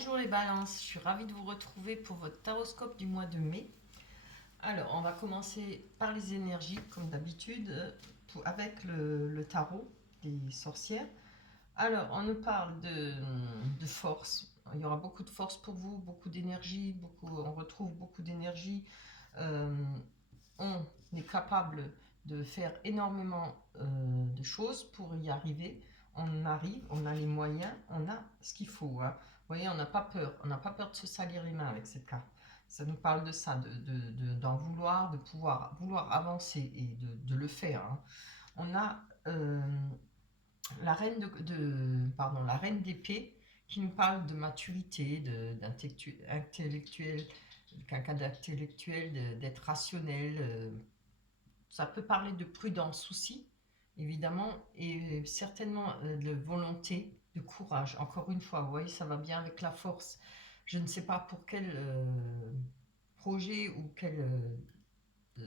Bonjour les balances, je suis ravie de vous retrouver pour votre taroscope du mois de mai. Alors, on va commencer par les énergies, comme d'habitude, avec le tarot des sorcières. Alors, on nous parle de force. Il y aura beaucoup de force pour vous, beaucoup d'énergie, on retrouve beaucoup d'énergie. Euh, on est capable de faire énormément de choses pour y arriver. On arrive, on a les moyens, on a ce qu'il faut. Hein. Vous voyez, on n'a pas peur. On n'a pas peur de se salir les mains avec cette carte. Ça nous parle de ça, d'en vouloir, de vouloir avancer et de le faire. Hein. On a la reine la reine d'épée qui nous parle de maturité, d'intellectuel, quelqu'un d'intellectuel, d'être rationnel. Ça peut parler de prudence aussi, évidemment, et certainement de volonté, de courage. Encore une fois, vous voyez, ça va bien avec la force. Je ne sais pas pour quel projet ou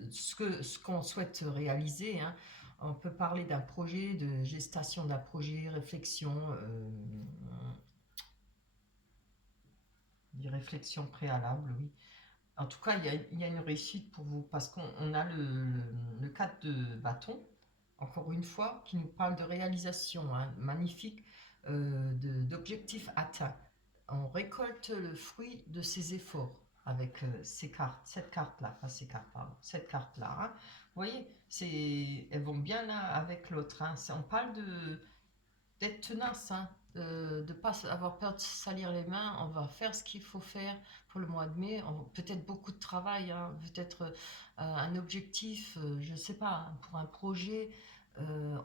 ce qu'on souhaite réaliser. Hein. On peut parler d'un projet, de gestation d'un projet, réflexion, des réflexions préalables, oui. En tout cas, il y a une réussite pour vous parce qu'on a le 4 de bâton, encore une fois, qui nous parle de réalisation hein, magnifique, d'objectifs atteints. On récolte le fruit de ses efforts avec ces cartes, cette carte-là, pas ces cartes, pardon, cette carte-là. Hein. Vous voyez, elles vont bien là avec l'autre. Hein. On parle d'être tenace, hein, de ne pas avoir peur de se salir les mains. On va faire ce qu'il faut faire pour le mois de mai. Peut-être beaucoup de travail, hein, peut-être un objectif, je ne sais pas, hein, pour un projet.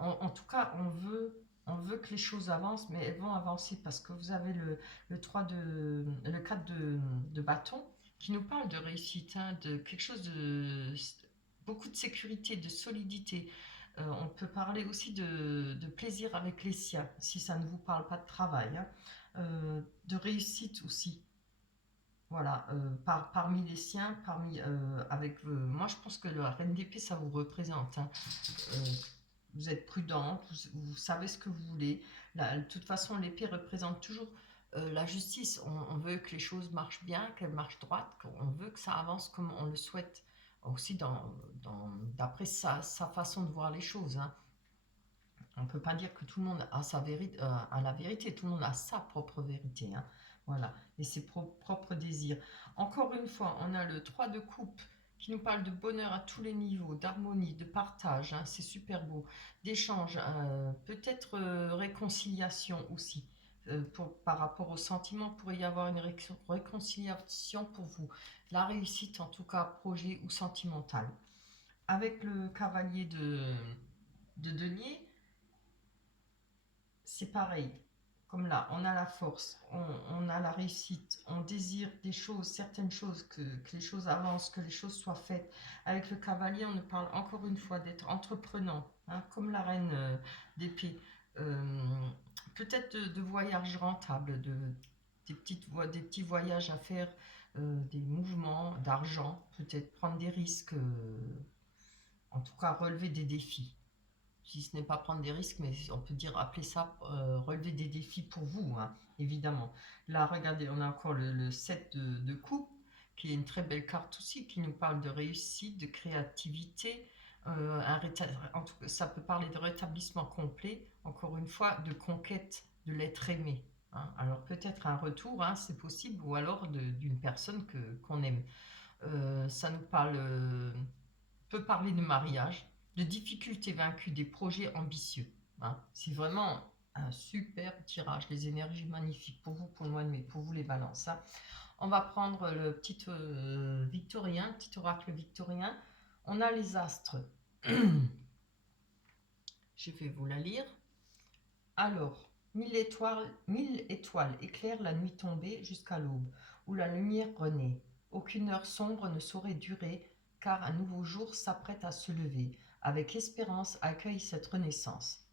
En tout cas, on veut que les choses avancent, mais elles vont avancer parce que vous avez le 4 de bâton qui nous parle de réussite, hein, de quelque chose de beaucoup de sécurité, de solidité. On peut parler aussi de plaisir avec les siens, si ça ne vous parle pas de travail, hein. De réussite aussi. Voilà, parmi les siens, moi je pense que la reine d'épée ça vous représente. Hein. Euh, vous êtes prudente, vous savez ce que vous voulez. De toute façon, l'épée représente toujours la justice. On veut que les choses marchent bien, qu'elles marchent droite, on veut que ça avance comme on le souhaite. Aussi d'après sa façon de voir les choses. Hein. On ne peut pas dire que tout le monde a a la vérité, tout le monde a sa propre vérité. Hein. Voilà, et ses propres désirs. Encore une fois, on a le 3 de coupe qui nous parle de bonheur à tous les niveaux, d'harmonie, de partage, hein, c'est super beau, d'échange, peut-être réconciliation aussi. Par rapport aux sentiments, pourrait y avoir une réconciliation pour vous. La réussite, en tout cas, projet ou sentimental. Avec le cavalier de denier, c'est pareil. Comme là, on a la force, on a la réussite, on désire des choses, certaines choses, que les choses avancent, que les choses soient faites. Avec le cavalier, on nous parle encore une fois d'être entreprenant, hein, comme la reine d'épée. Euh, Peut-être de voyages rentables, des petits voyages à faire, des mouvements d'argent, peut-être prendre des risques, en tout cas relever des défis si ce n'est pas prendre des risques, mais on peut dire appeler ça relever des défis pour vous, hein, évidemment. Là, regardez, on a encore le 7 de coupe, qui est une très belle carte aussi, qui nous parle de réussite, de créativité. En tout cas, ça peut parler de rétablissement complet, encore une fois, de conquête de l'être aimé. Hein. Alors peut-être un retour, hein, c'est possible, ou alors d'une personne qu'on aime. Ça nous peut parler de mariage, de difficultés vaincues, des projets ambitieux. Hein. C'est vraiment un super tirage, les énergies magnifiques pour vous pour le mois de mai, pour vous les balances. Hein. On va prendre le petit victorien, petit oracle victorien. On a les astres. Je vais vous la lire. Alors, 1000 étoiles éclairent la nuit tombée jusqu'à l'aube, où la lumière renaît. Aucune heure sombre ne saurait durer, car un nouveau jour s'apprête à se lever. Avec espérance, accueille cette renaissance.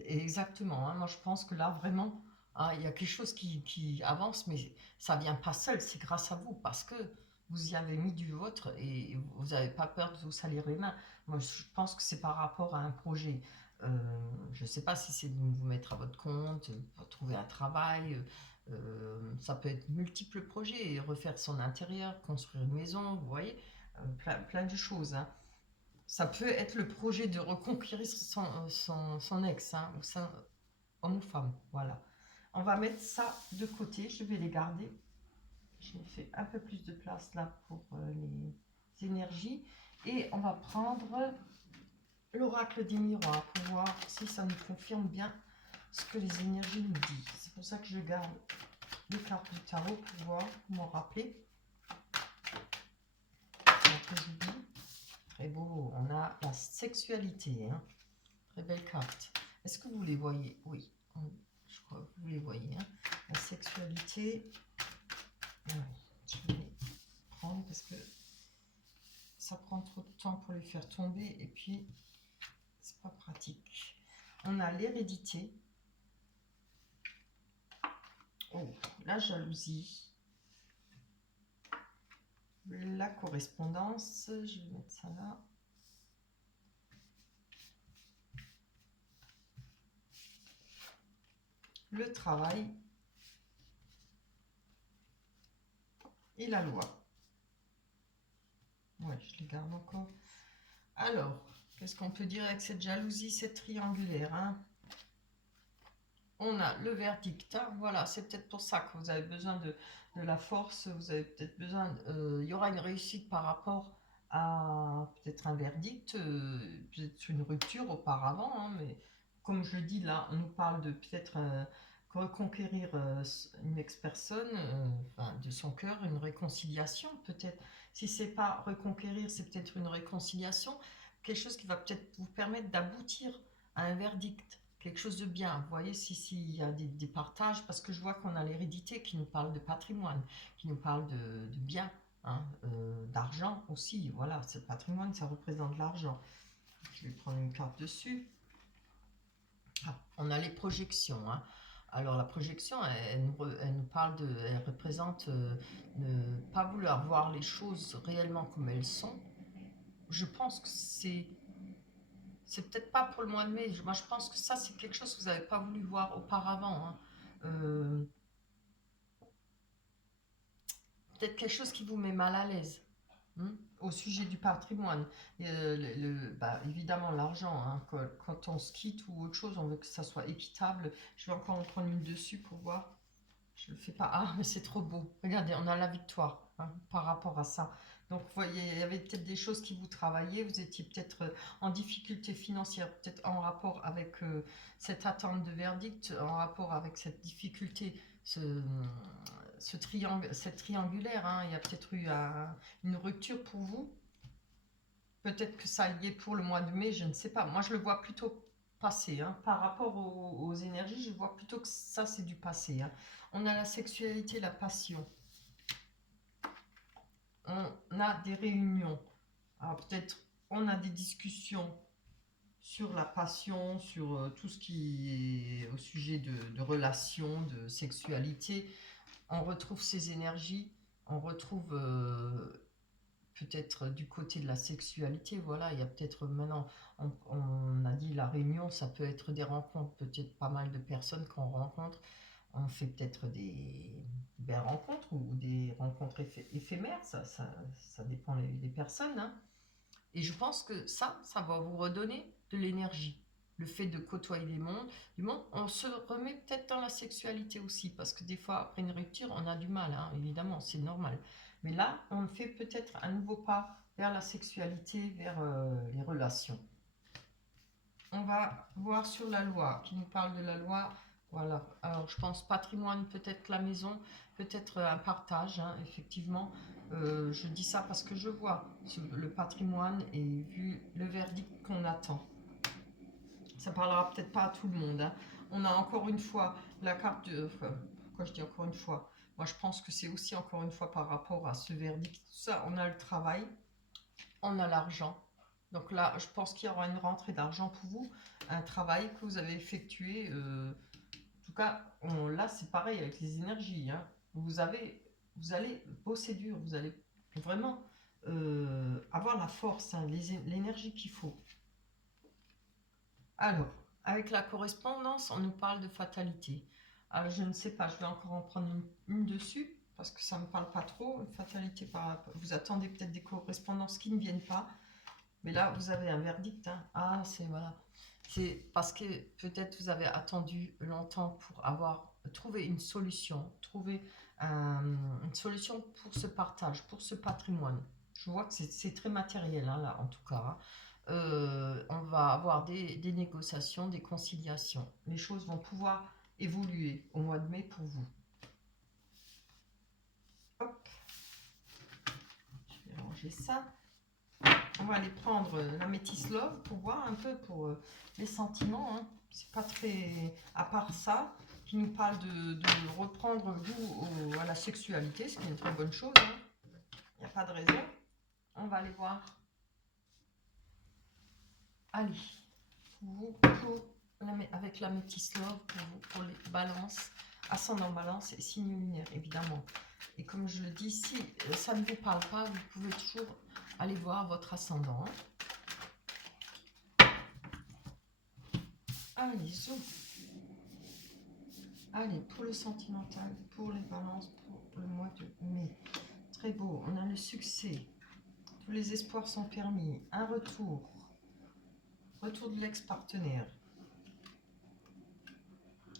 Exactement, hein, moi je pense que là vraiment, hein, il y a quelque chose qui avance, mais ça vient pas seul, c'est grâce à vous, parce que vous y avez mis du vôtre et vous n'avez pas peur de vous salir les mains. Moi je pense que c'est par rapport à un projet. Je ne sais pas si c'est de vous mettre à votre compte, trouver un travail, Ça peut être multiples projets, refaire son intérieur, construire une maison, vous voyez, plein de choses, hein. Ça peut être le projet de reconquérir son ex, hein, ou homme ou femme, voilà. On va mettre ça de côté, je vais les garder. J'ai fait un peu plus de place là pour les énergies. Et on va prendre l'oracle des miroirs pour voir si ça nous confirme bien ce que les énergies nous disent. C'est pour ça que je garde les cartes du tarot pour voir, pour m'en rappeler. Très beau, on a la sexualité, hein. Très belle carte. Est-ce que vous les voyez? Oui, je crois que vous les voyez, hein. La sexualité. Ouais, je vais les prendre parce que ça prend trop de temps pour les faire tomber et puis c'est pas pratique. On a l'hérédité. Oh, la jalousie. La correspondance. Je vais mettre ça là. Le travail. Et la loi. Ouais, je les garde encore. Alors, qu'est-ce qu'on peut dire avec cette jalousie, cette triangulaire, hein? On a le verdict, hein, voilà, c'est peut-être pour ça que vous avez besoin de la force, vous avez peut-être besoin, il y aura une réussite par rapport à peut-être un verdict, peut-être une rupture auparavant, hein, mais comme je le dis là, on nous parle de peut-être reconquérir une ex-personne, enfin, de son cœur, une réconciliation peut-être. Si c'est pas reconquérir, c'est peut-être une réconciliation, quelque chose qui va peut-être vous permettre d'aboutir à un verdict, quelque chose de bien. Vous voyez, s'il y a des partages, parce que je vois qu'on a l'hérédité qui nous parle de patrimoine, qui nous parle de biens, hein, d'argent aussi. Voilà, ce patrimoine, ça représente l'argent. Je vais prendre une carte dessus. Ah, on a les projections, hein. Alors la projection, elle nous parle elle représente ne pas vouloir voir les choses réellement comme elles sont. Je pense que c'est peut-être pas pour le mois de mai. Moi, je pense que ça, c'est quelque chose que vous n'avez pas voulu voir auparavant, hein. Euh, Peut-être quelque chose qui vous met mal à l'aise, hein, au sujet du patrimoine. Bah, évidemment, l'argent, hein, quand on se quitte ou autre chose, on veut que ça soit équitable. Je vais encore en prendre une dessus pour voir. Je le fais pas. Ah, mais c'est trop beau. Regardez, on a la victoire, hein, par rapport à ça. Donc, vous voyez, il y avait peut-être des choses qui vous travaillaient. Vous étiez peut-être en difficulté financière, peut-être en rapport avec cette attente de verdict, en rapport avec cette difficulté, cette triangulaire, hein. Il y a peut-être eu une rupture pour vous. Peut-être que ça y est pour le mois de mai, je ne sais pas. Moi, je le vois plutôt passé, hein. Par rapport aux énergies, je vois plutôt que ça, c'est du passé, hein. On a la sexualité, la passion. On a des réunions. Alors peut-être on a des discussions sur la passion, sur tout ce qui est au sujet de relations, de sexualité. On retrouve ces énergies, on retrouve peut-être du côté de la sexualité, voilà, il y a peut-être maintenant, on a dit la réunion, ça peut être des rencontres, peut-être pas mal de personnes qu'on rencontre, on fait peut-être des belles rencontres ou des rencontres éphémères, ça dépend des personnes, hein. Et je pense que ça va vous redonner de l'énergie. Le fait de côtoyer du monde, on se remet peut-être dans la sexualité aussi, parce que des fois, après une rupture, on a du mal, hein, évidemment, c'est normal. Mais là, on fait peut-être un nouveau pas vers la sexualité, vers les relations. On va voir sur la loi, qui nous parle de la loi. Voilà, alors je pense patrimoine, peut-être la maison, peut-être un partage, hein, effectivement. Je dis ça parce que je vois le patrimoine et vu le verdict qu'on attend. Ça parlera peut-être pas à tout le monde, hein. On a encore une fois la carte de... Enfin, pourquoi je dis encore une fois? Moi je pense que c'est aussi encore une fois par rapport à ce verdict. Tout ça, on a le travail, on a l'argent. Donc là, je pense qu'il y aura une rentrée d'argent pour vous, un travail que vous avez effectué. En tout cas, là, c'est pareil avec les énergies, hein. Vous allez bosser dur, vous allez vraiment avoir la force, hein, l'énergie qu'il faut. Alors, avec la correspondance, on nous parle de fatalité. Alors, je ne sais pas, je vais encore en prendre une dessus, parce que ça ne me parle pas trop. Une fatalité par... Vous attendez peut-être des correspondances qui ne viennent pas. Mais là, vous avez un verdict. Hein. Ah, c'est voilà. C'est parce que peut-être vous avez attendu longtemps pour avoir trouvé une solution, trouver une solution pour ce partage, pour ce patrimoine. Je vois que c'est très matériel, hein, là, en tout cas. Hein. On va avoir des négociations, des conciliations. Les choses vont pouvoir évoluer au mois de mai pour vous. Hop, je vais ranger ça. On va aller prendre la Métis Love pour voir un peu pour les sentiments. Hein. C'est pas très. À part ça, qui nous parle de reprendre goût à la sexualité, ce qui est une très bonne chose. Hein. Il n'y a pas de raison. On va aller voir. Allez, avec la Métis Love, pour les balances, ascendant balance et signe lunaire, évidemment. Et comme je le dis, si ça ne vous parle pas, vous pouvez toujours aller voir votre ascendant. Hein. Allez, zoom. Allez, pour le sentimental, pour les balances, pour le mois de mai. Très beau, on a le succès. Tous les espoirs sont permis. Un retour. Retour de l'ex-partenaire.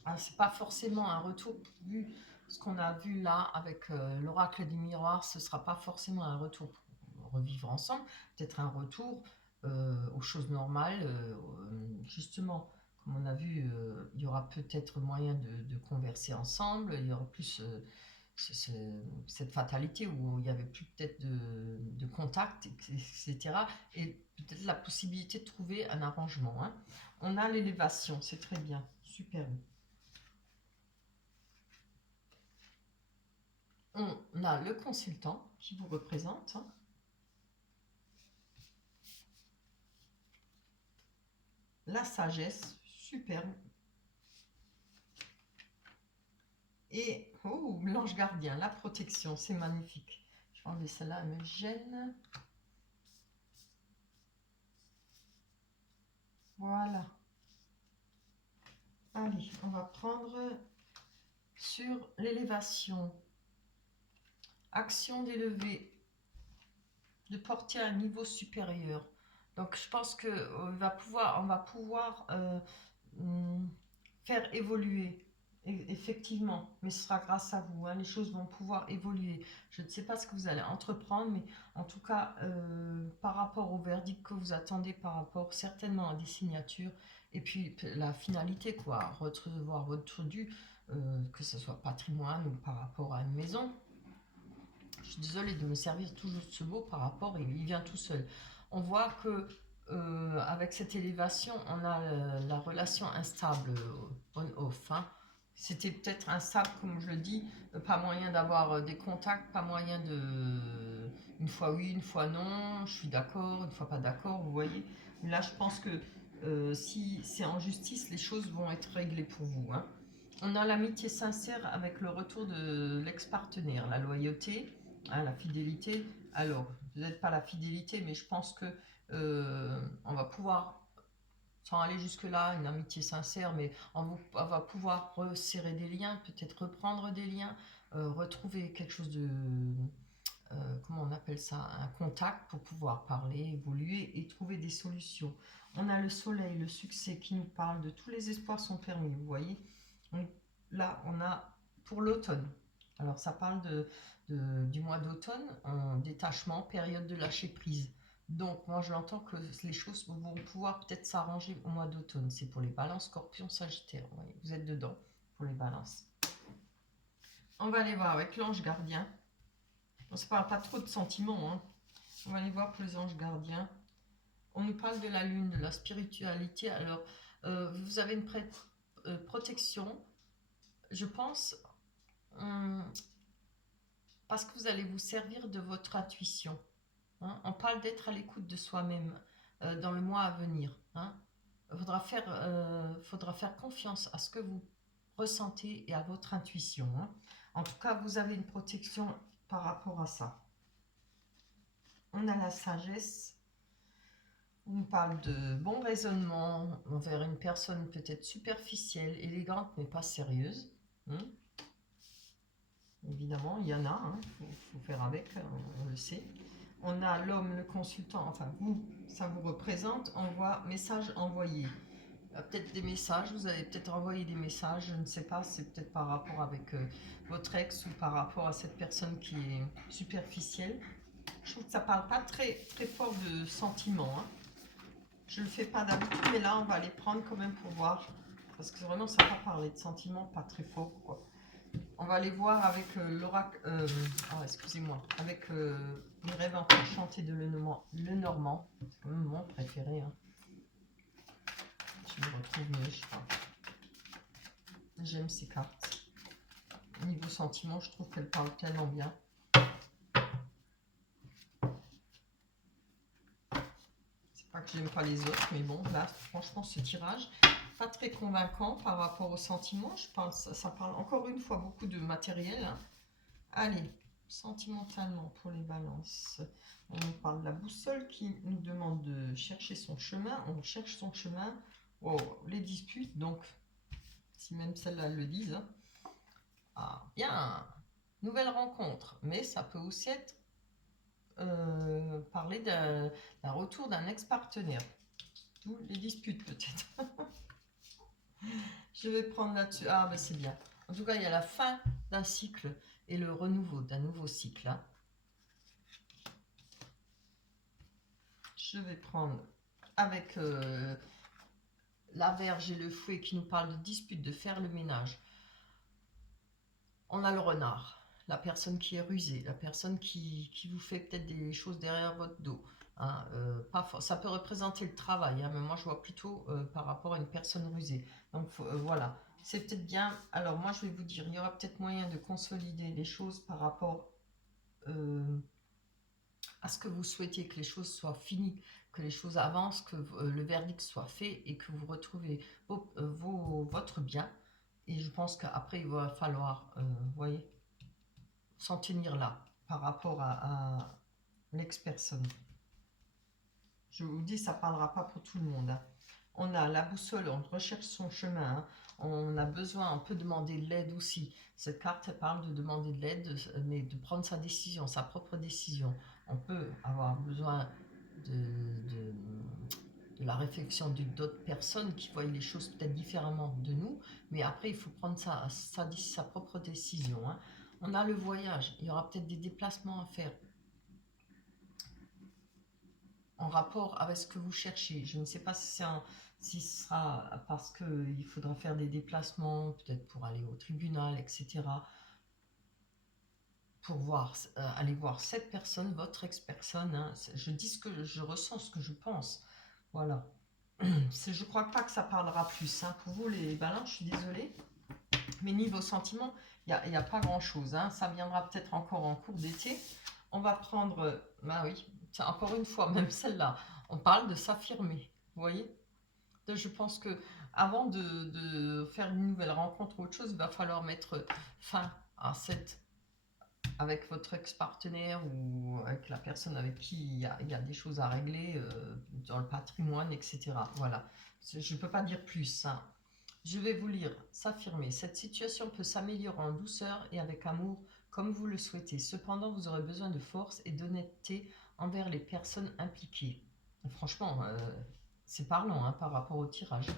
Ah, c'est pas forcément un retour, vu ce qu'on a vu là avec l'oracle du miroir, ce sera pas forcément un retour pour revivre ensemble. Peut-être un retour aux choses normales, justement. Comme on a vu, il y aura peut-être moyen de converser ensemble, il y aura plus cette fatalité où il n'y avait plus peut-être de contact, etc. Et peut-être la possibilité de trouver un arrangement. Hein. On a l'élévation, c'est très bien, super. On a le consultant qui vous représente. Hein. La sagesse, superbe. Et, oh, l'ange gardien, la protection, c'est magnifique. Je vais enlever celle-là, elle me gêne. Voilà. Allez, on va prendre sur l'élévation. Action d'élever, de porter à un niveau supérieur. Donc, je pense que on va pouvoir faire évoluer. Effectivement, mais ce sera grâce à vous. Hein, les choses vont pouvoir évoluer. Je ne sais pas ce que vous allez entreprendre, mais en tout cas, par rapport au verdict que vous attendez, par rapport certainement à des signatures, et puis la finalité, quoi, recevoir votre dû, que ce soit patrimoine ou par rapport à une maison. Je suis désolée de me servir toujours de ce mot par rapport, il vient tout seul. On voit que avec cette élévation, on a la relation instable on-off. Hein. C'était peut-être instable, comme je le dis, pas moyen d'avoir des contacts, pas moyen de... Une fois oui, une fois non, je suis d'accord, une fois pas d'accord, vous voyez. Là, je pense que si c'est en justice, les choses vont être réglées pour vous. Hein. On a l'amitié sincère avec le retour de l'ex-partenaire, la loyauté, hein, la fidélité. Alors, peut-être pas la fidélité, mais je pense que on va pouvoir, sans aller jusque-là, une amitié sincère, mais on va pouvoir resserrer des liens, peut-être reprendre des liens, retrouver quelque chose de, comment on appelle ça, un contact pour pouvoir parler, évoluer et trouver des solutions. On a le soleil, le succès qui nous parle de tous les espoirs sont permis, vous voyez. Donc, là, on a pour l'automne. Alors, ça parle du mois d'automne, en détachement, période de lâcher prise. Donc, moi, je l'entends que les choses vont pouvoir peut-être s'arranger au mois d'automne. C'est pour les balances, scorpions, sagittaire. Vous êtes dedans pour les balances. On va aller voir avec l'ange gardien. On ne se parle pas trop de sentiments. Hein. On va aller voir pour les anges gardiens. On nous parle de la lune, de la spiritualité. Alors, vous avez une protection, je pense, parce que vous allez vous servir de votre intuition. Hein. On parle d'être à l'écoute de soi-même dans le mois à venir. Hein. Faudra faire confiance à ce que vous ressentez et à votre intuition. Hein. En tout cas, vous avez une protection par rapport à ça. On a la sagesse. On nous parle de bon raisonnement envers une personne peut-être superficielle, élégante mais pas sérieuse. Hein. Évidemment, il y en a, faut faire avec, on le sait. On a l'homme, le consultant, enfin vous, ça vous représente, envoie, message envoyé. Il y a peut-être des messages, vous avez peut-être envoyé des messages, je ne sais pas, c'est peut-être par rapport avec votre ex ou par rapport à cette personne qui est superficielle. Je trouve que ça parle pas très, très fort de sentiments. Hein. Je le fais pas d'habitude, mais là on va les prendre quand même pour voir. Parce que vraiment ça va pas parler de sentiments, pas très fort quoi. On va aller voir avec l'oracle, excusez-moi, avec les rêves enchantés de Lenormand. C'est quand même mon préféré. Hein. Je me retrouve mieux, je crois. J'aime ces cartes. Niveau sentiment, je trouve qu'elles parlent tellement bien. C'est pas que j'aime pas les autres, mais bon, là, franchement, ce tirage, pas très convaincant par rapport aux sentiments. Je pense, ça parle encore une fois beaucoup de matériel. Hein. Allez, sentimentalement pour les balances. On nous parle de la boussole qui nous demande de chercher son chemin. On cherche son chemin. Oh, les disputes, donc, si même celles-là le disent. Hein. Ah, bien. Nouvelle rencontre. Mais ça peut aussi être parler d'un retour d'un ex-partenaire. D'où les disputes, peut-être. Je vais prendre là-dessus. Ah, ben c'est bien. En tout cas, il y a la fin d'un cycle et le renouveau d'un nouveau cycle. Hein. Je vais prendre avec la Vierge et le Fouet qui nous parle de dispute, de faire le ménage. On a le renard, la personne qui est rusée, la personne qui vous fait peut-être des choses derrière votre dos. Hein, pas ça peut représenter le travail, hein, mais moi je vois plutôt par rapport à une personne rusée. Donc voilà, c'est peut-être bien. Alors moi je vais vous dire, il y aura peut-être moyen de consolider les choses par rapport à ce que vous souhaitez, que les choses soient finies, que les choses avancent, que le verdict soit fait et que vous retrouvez votre bien. Et je pense qu'après, il va falloir, voyez, s'en tenir là par rapport à l'ex-personne. Je vous dis, ça ne parlera pas pour tout le monde. Hein. On a la boussole, on recherche son chemin. Hein. On a besoin, on peut demander de l'aide aussi. Cette carte elle parle de demander de l'aide, mais de prendre sa décision, sa propre décision. On peut avoir besoin de la réflexion d'autres personnes qui voient les choses peut-être différemment de nous, mais après il faut prendre sa propre décision. Hein. On a le voyage, il y aura peut-être des déplacements à faire en rapport avec ce que vous cherchez. Je ne sais pas si ce sera parce qu'il faudra faire des déplacements, peut-être pour aller au tribunal, etc. Pour voir, aller voir cette personne, votre ex-personne. Hein. Je dis ce que je ressens, ce que je pense. Voilà. Je crois pas que ça parlera plus. Hein. Pour vous, les balances, je suis désolée. Mais niveau sentiment, il n'y a pas grand-chose. Hein. Ça viendra peut-être encore en cours d'été. On va prendre... bah oui, encore une fois, même celle-là. On parle de s'affirmer. Vous voyez? Je pense que avant de faire une nouvelle rencontre ou autre chose, il va falloir mettre fin à avec votre ex-partenaire ou avec la personne avec qui il y a des choses à régler dans le patrimoine, etc. Voilà. Je ne peux pas dire plus. Hein. Je vais vous lire, s'affirmer. Cette situation peut s'améliorer en douceur et avec amour comme vous le souhaitez. Cependant, vous aurez besoin de force et d'honnêteté envers les personnes impliquées. Franchement, c'est parlant hein, par rapport au tirage.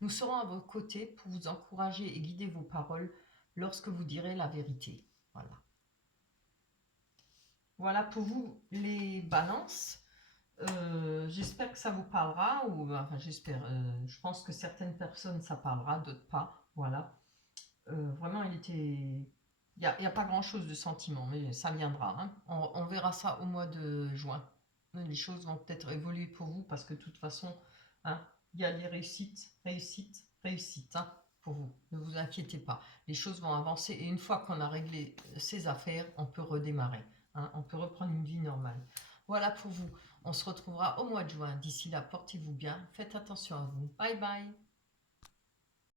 Nous serons à vos côtés pour vous encourager et guider vos paroles lorsque vous direz la vérité. Voilà. Voilà pour vous les balances. J'espère que ça vous parlera, ou enfin j'espère, je pense que certaines personnes ça parlera, d'autres pas, voilà. Vraiment il n'y a pas grand chose de sentiment, mais ça viendra, hein. On verra ça au mois de juin. Les choses vont peut-être évoluer pour vous, parce que de toute façon, hein, il y a les réussites, réussites, réussites, hein, pour vous, ne vous inquiétez pas. Les choses vont avancer, et une fois qu'on a réglé ses affaires, on peut redémarrer, hein, on peut reprendre une vie normale. Voilà pour vous. On se retrouvera au mois de juin. D'ici là, portez-vous bien. Faites attention à vous. Bye bye.